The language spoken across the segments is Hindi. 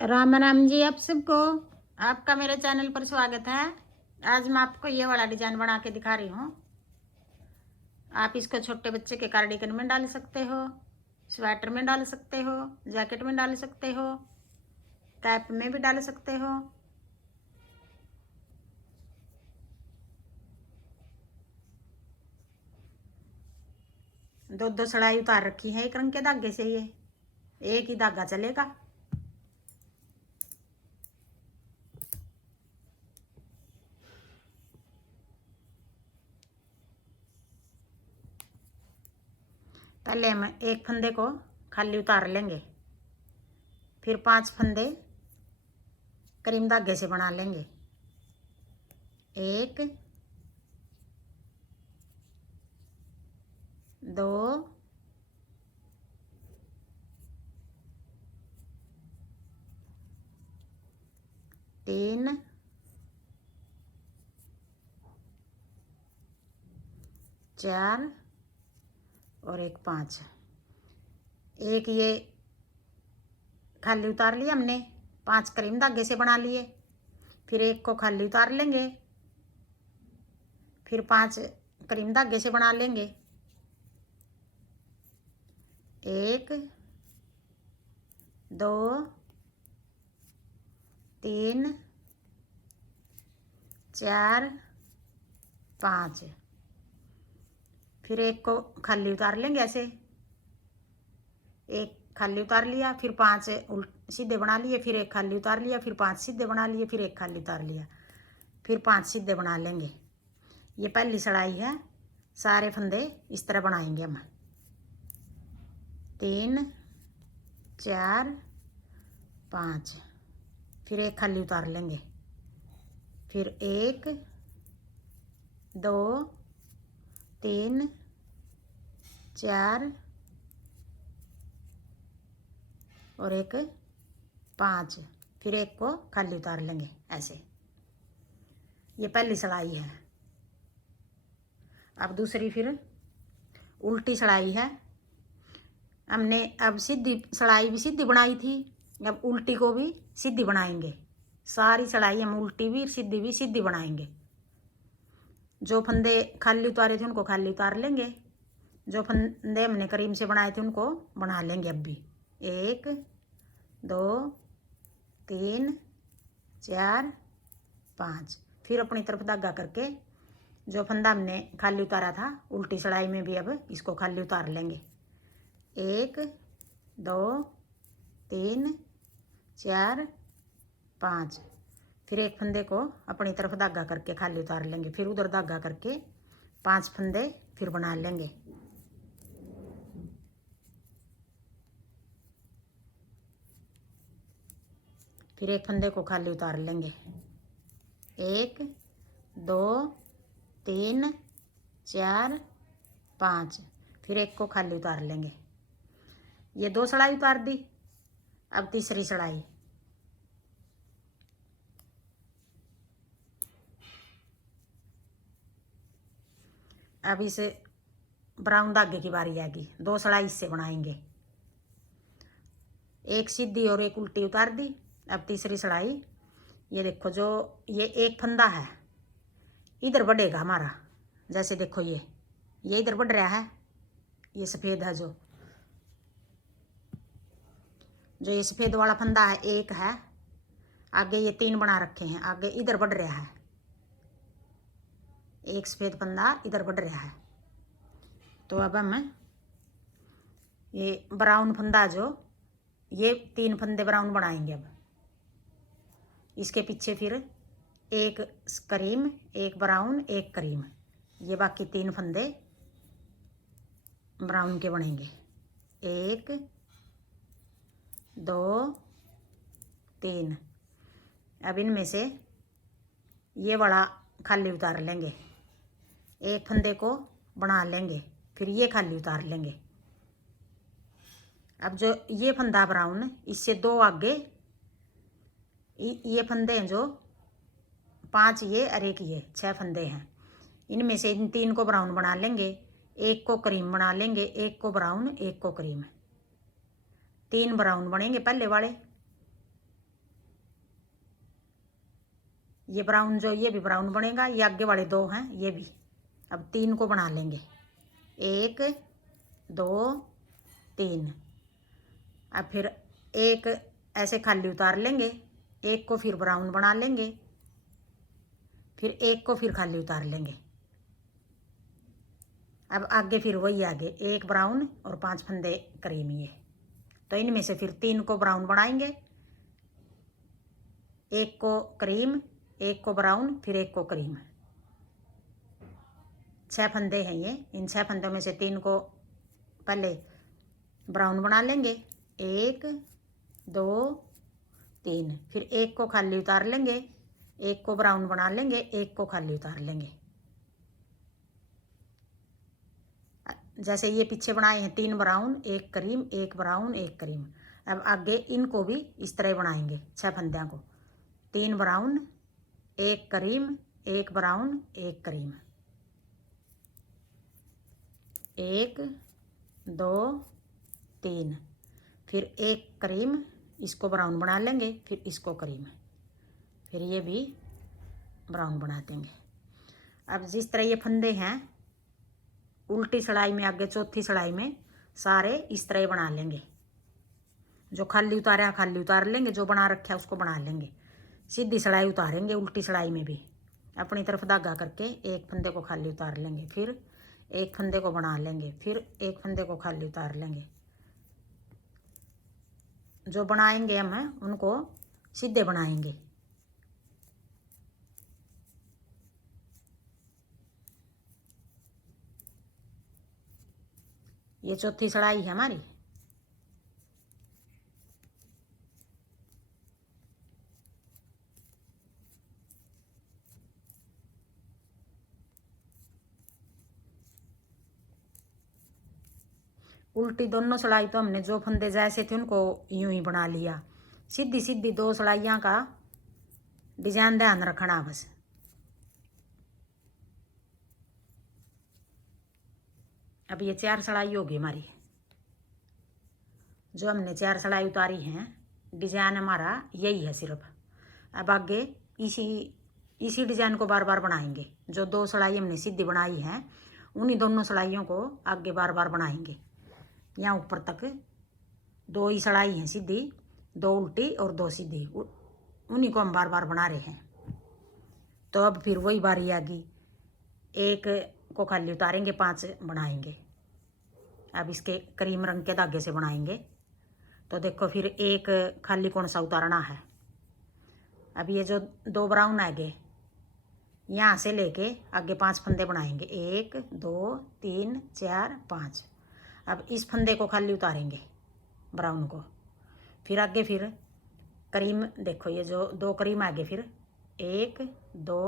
राम राम जी। आप सबको आपका मेरे चैनल पर स्वागत है। आज मैं आपको ये वाला डिजाइन बना के दिखा रही हूँ। आप इसको छोटे बच्चे के कार्डिगन में डाल सकते हो, स्वेटर में डाल सकते हो, जैकेट में डाल सकते हो, कैप में भी डाल सकते हो। दो दो सड़ाई उतार रखी है एक रंग के धागे से। ये एक ही धागा चलेगा। पहले हम एक फंदे को खाली उतार लेंगे, फिर 5 फंदे करीम धागे से बना लेंगे। 1 2 3 4 और एक 5। एक ये खाली उतार लिया हमने, 5 करीम धागे से बना लिए। फिर एक को खाली उतार लेंगे, फिर 5 करीम धागे से बना लेंगे। 1 2 3 4 5। फिर एक को खाली उतार लेंगे ऐसे। एक खाली उतार लिया, फिर 5 सीधे बना लिए, फिर एक खाली उतार लिया, फिर 5 सीधे बना लिए, फिर एक खाली उतार लिया, फिर 5 सीधे बना लेंगे। ये पहली सड़ाई है। सारे फंदे इस तरह बनाएंगे हम। 3 4 5। फिर एक खाली उतार लेंगे, फिर 1 2 3 4 और एक 5। फिर एक को खाली उतार लेंगे ऐसे। ये पहली सड़ाई है। अब दूसरी फिर उल्टी सड़ाई है। हमने अब सीधी सड़ाई भी सीधी बनाई थी, अब उल्टी को भी सीधी बनाएंगे। सारी सड़ाई हम उल्टी भी सीधी बनाएंगे। जो फंदे खाली उतारे थे उनको खाली उतार लेंगे, जो फंदे हमने करीम से बनाए थे उनको बना लेंगे अब भी। 1 2 3 4 5। फिर अपनी तरफ धागा करके जो फंदा हमने खाली उतारा था उल्टी सड़ाई में भी अब इसको खाली उतार लेंगे। 1 2 3 4 5। फिर एक फंदे को अपनी तरफ धागा करके खाली उतार लेंगे, फिर उधर धागा करके 5 फंदे फिर बना लेंगे। फिर एक फंदे को खाली उतार लेंगे। 1 2 3 4 5। फिर एक को खाली उतार लेंगे। ये 2 सड़ाई उतार दी। अब तीसरी सड़ाई। अब इस ब्राउन धागे की बारी आएगी। 2 सड़ाई इससे बनाएंगे, एक सीधी और एक उल्टी उतार दी। अब तीसरी सड़ाई। ये देखो, जो ये एक फंदा है इधर बढ़ेगा हमारा। जैसे देखो ये इधर बढ़ रहा है। ये सफ़ेद है, जो ये सफ़ेद वाला फंदा है एक है। आगे ये 3 बना रखे हैं, आगे इधर बढ़ रहा है। एक सफ़ेद फंदा इधर बढ़ रहा है। तो अब हम ये ब्राउन फंदा, जो ये 3 फंदे ब्राउन बनाएंगे। अब इसके पीछे फिर एक करीम, एक ब्राउन, एक करीम। ये बाकी 3 फंदे ब्राउन के बनेंगे। 1 2 3। अब इनमें से ये वाला खाली उतार लेंगे, एक फंदे को बना लेंगे, फिर ये खाली उतार लेंगे। अब जो ये फंदा ब्राउन, इससे 2 आगे ये फंदे हैं, जो 5 ये और एक ये 6 फंदे हैं। इनमें से इन 3 को ब्राउन बना लेंगे, एक को क्रीम बना लेंगे, एक को ब्राउन, एक को क्रीम। 3 ब्राउन बनेंगे पहले वाले। ये ब्राउन जो ये भी ब्राउन बनेगा, ये आगे वाले दो हैं ये भी। अब 3 को बना लेंगे, 1 2 3। अब फिर एक ऐसे खाली उतार लेंगे, एक को फिर ब्राउन बना लेंगे, फिर एक को फिर खाली उतार लेंगे। अब आगे फिर वही आगे एक ब्राउन और 5 फंदे क्रीम। ये तो इनमें से फिर 3 को ब्राउन बनाएंगे, एक को क्रीम, एक को ब्राउन, फिर एक को क्रीम। 6 फंदे हैं ये। इन 6 फंदों में से 3 को पहले ब्राउन बना लेंगे, 1 2 3। फिर एक को खाली उतार लेंगे, एक को ब्राउन बना लेंगे, एक को खाली उतार लेंगे। जैसे ये पीछे बनाए हैं 3 ब्राउन 1 क्रीम, 1 ब्राउन 1 क्रीम। अब आगे इनको भी इस तरह बनाएंगे 6 फंदियाँ को, 3 ब्राउन 1 क्रीम, 1 ब्राउन 1 क्रीम, 1 2 3। फिर 1 क्रीम, इसको ब्राउन बना लेंगे, फिर इसको क्रीम, फिर ये भी ब्राउन बना देंगे। अब जिस तरह ये फंदे हैं उल्टी सिलाई में आगे चौथी सिलाई में सारे इस तरह बना लेंगे। जो खाली उतारा खाली उतार लेंगे, जो बना रखा है उसको बना लेंगे। सीधी सिलाई उतारेंगे उल्टी सिलाई में भी, अपनी तरफ धागा करके एक फंदे को खाली उतार लेंगे, फिर एक फंदे को बना लेंगे, फिर एक फंदे को खाली उतार लेंगे। जो बनाएंगे हम उनको सीधे बनाएंगे। ये चौथी सिलाई है हमारी। उल्टी दोनों सिलाई तो हमने जो फंदे जैसे थे उनको यूं ही बना लिया। सीधी सीधी 2 सिलाइयाँ का डिजाइन ध्यान रखना बस। अब ये 4 सिलाई होगी हमारी। जो हमने 4 सिलाई उतारी हैं डिजाइन हमारा यही है सिर्फ। अब आगे इसी डिजाइन को बार बार बनाएंगे। जो 2 सिलाई हमने सीधी बनाई हैं उन्हीं दोनों सिलाइयों को आगे बार बार बनाएंगे। यहाँ ऊपर तक 2 ही सिलाई हैं सीधी, 2 उल्टी और 2 सीधी, उन्हीं को हम बार बार बना रहे हैं। तो अब फिर वही बारी आ गई, एक को खाली उतारेंगे, 5 बनाएंगे। अब इसके क्रीम रंग के धागे से बनाएंगे। तो देखो फिर एक खाली कौन सा उतारना है। अब ये जो 2 ब्राउन आगे यहाँ से लेके आगे 5 फंदे बनाएंगे, 1 2 3 4 5। अब इस फंदे को खाली उतारेंगे ब्राउन को, फिर आगे फिर क्रीम। देखो ये जो 2 क्रीम आगे फिर 1 2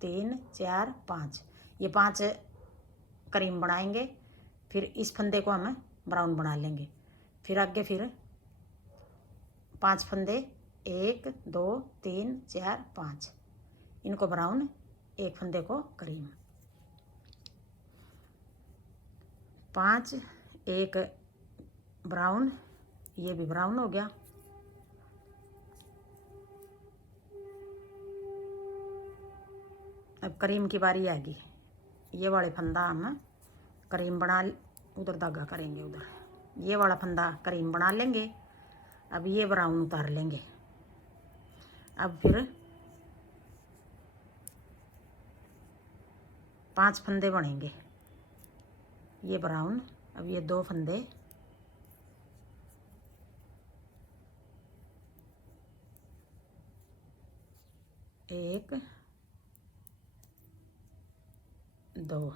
3 4 5, ये 5 क्रीम बनाएंगे। फिर इस फंदे को हम ब्राउन बना लेंगे। फिर आगे फिर 5 फंदे 1 2 3 4 5, इनको ब्राउन, एक फंदे को क्रीम। 5 1 ब्राउन, ये भी ब्राउन हो गया। अब क्रीम की बारी आएगी। ये वाले फंदा हम क्रीम बना, उधर धागा करेंगे उधर, ये वाला फंदा क्रीम बना लेंगे। अब ये ब्राउन उतार लेंगे। अब फिर 5 फंदे बनेंगे, ये ब्राउन। अब ये 2 फंदे, एक 2,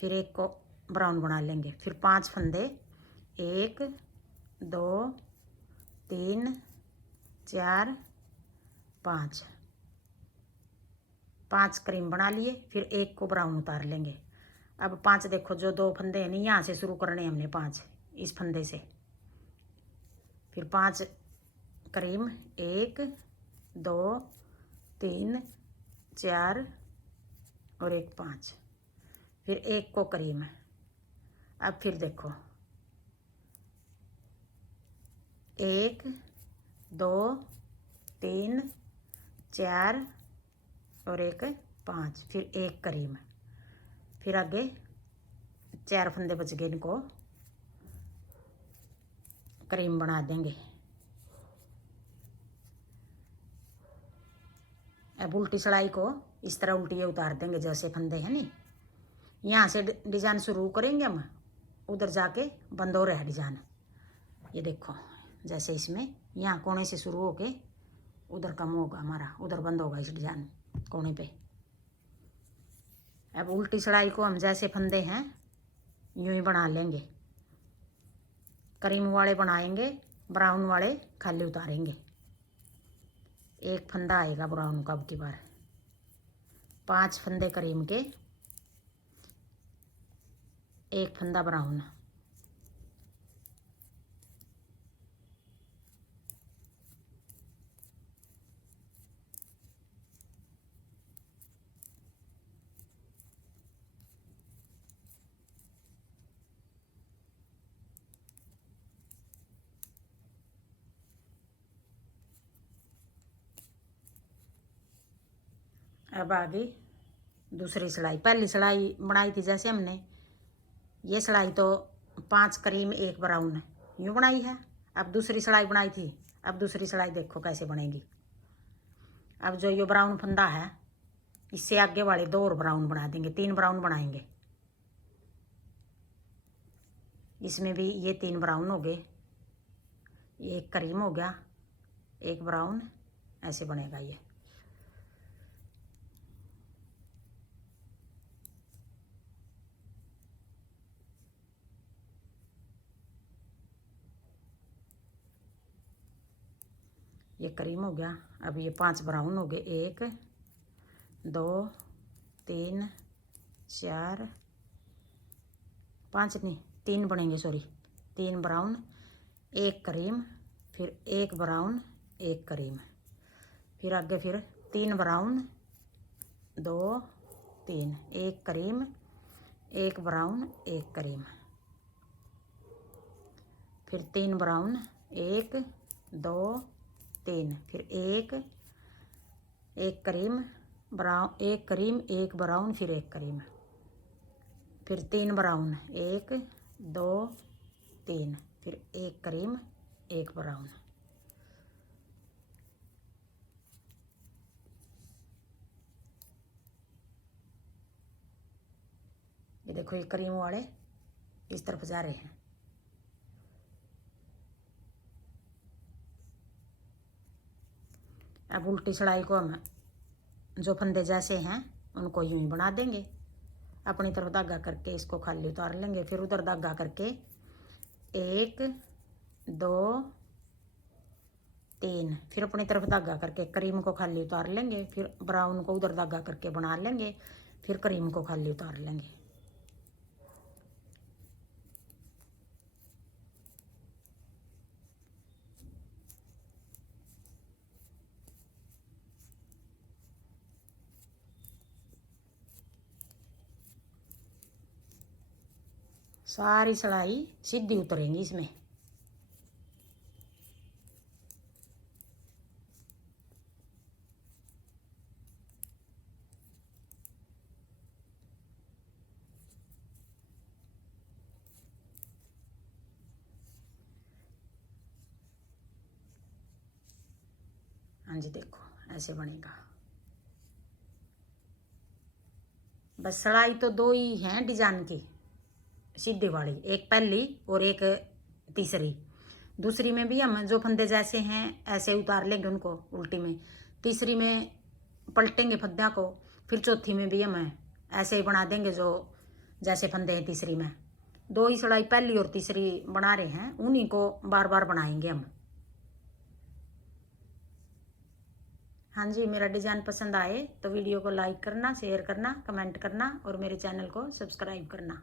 फिर एक को ब्राउन बना लेंगे। फिर 5 फंदे, 1 2 3 4 5, 5 क्रीम बना लिए। फिर एक को ब्राउन उतार लेंगे। अब 5 देखो जो 2 फंदे हैं नहीं, यहाँ से शुरू करने हमने 5 इस फंदे से। फिर 5 क्रीम, 1 2 3 4 और एक 5, फिर एक को क्रीम। अब फिर देखो 1 2 3 4 और एक 5, फिर एक करीम, फिर आगे 4 फंदे बच गए, इनको करीम बना देंगे। अब उल्टी सिलाई को इस तरह उल्टी उतार देंगे जैसे फंदे हैं नी। यहाँ से डिजाइन शुरू करेंगे हम, उधर जाके बंद हो रहा है डिजाइन। ये देखो जैसे इसमें यहाँ कोने से शुरू होके उधर कम होगा हमारा, उधर बंद होगा इस डिजाइन कोने पे। अब उल्टी सिलाई को हम जैसे फंदे हैं यूं ही बना लेंगे। करीम वाले बनाएंगे, ब्राउन वाले खाली उतारेंगे। एक फंदा आएगा ब्राउन का अब की बार, 5 फंदे करीम के, एक फंदा ब्राउन। अब आगे दूसरी सिलाई, पहली सिलाई बनाई थी जैसे हमने, ये सिलाई तो 5 करीम एक ब्राउन यूँ बनाई है। अब दूसरी सिलाई बनाई थी, अब दूसरी सिलाई देखो कैसे बनेगी। अब जो ये ब्राउन फंदा है इससे आगे वाले 2 और ब्राउन बना देंगे, 3 ब्राउन बनाएंगे। इसमें भी ये 3 ब्राउन हो गए, एक करीम हो गया, एक ब्राउन, ऐसे बनेगा ये। ये करीम हो गया। अब ये 5 ब्राउन हो गए, 1 2 3 4 5 नहीं 3 बनेंगे, सॉरी 3 ब्राउन, एक करीम, फिर एक ब्राउन, एक करीम, फिर आगे फिर 3 ब्राउन 2 3, एक करीम, एक ब्राउन, एक करीम, फिर 3 ब्राउन, 1 2 3, फिर एक करीम, ब्राउन, एक करीम, एक ब्राउन, फिर एक करीम, फिर 3 ब्राउन, 1 2 3, फिर एक करीम, एक ब्राउन। ये देखो ये करीम वाले इस तरफ जा रहे हैं। अब उल्टी सिलाई को हम जो फंदे जैसे हैं उनको यूं ही बना देंगे। अपनी तरफ धागा करके इसको खाली उतार लेंगे, फिर उधर धागा करके 1 2 3, फिर अपनी तरफ धागा करके करीम को खाली उतार लेंगे, फिर ब्राउन को उधर धागा करके बना लेंगे, फिर करीम को खाली उतार लेंगे। सारी सिलाई सीधी उतरेंगी इसमें। हाँ जी देखो ऐसे बनेगा। बस सिलाई तो 2 ही हैं डिजाइन की, सीधे वाली, एक पहली और एक तीसरी। दूसरी में भी हम जो फंदे जैसे हैं ऐसे उतार लेंगे उनको उल्टी में, तीसरी में पलटेंगे फंदे को, फिर चौथी में भी हम ऐसे ही बना देंगे जो जैसे फंदे हैं तीसरी में। 2 ही सिलाई पहली और तीसरी बना रहे हैं, उन्हीं को बार बार बनाएंगे हम। हाँ जी, मेरा डिज़ाइन पसंद आए तो वीडियो को लाइक करना, शेयर करना, कमेंट करना और मेरे चैनल को सब्सक्राइब करना।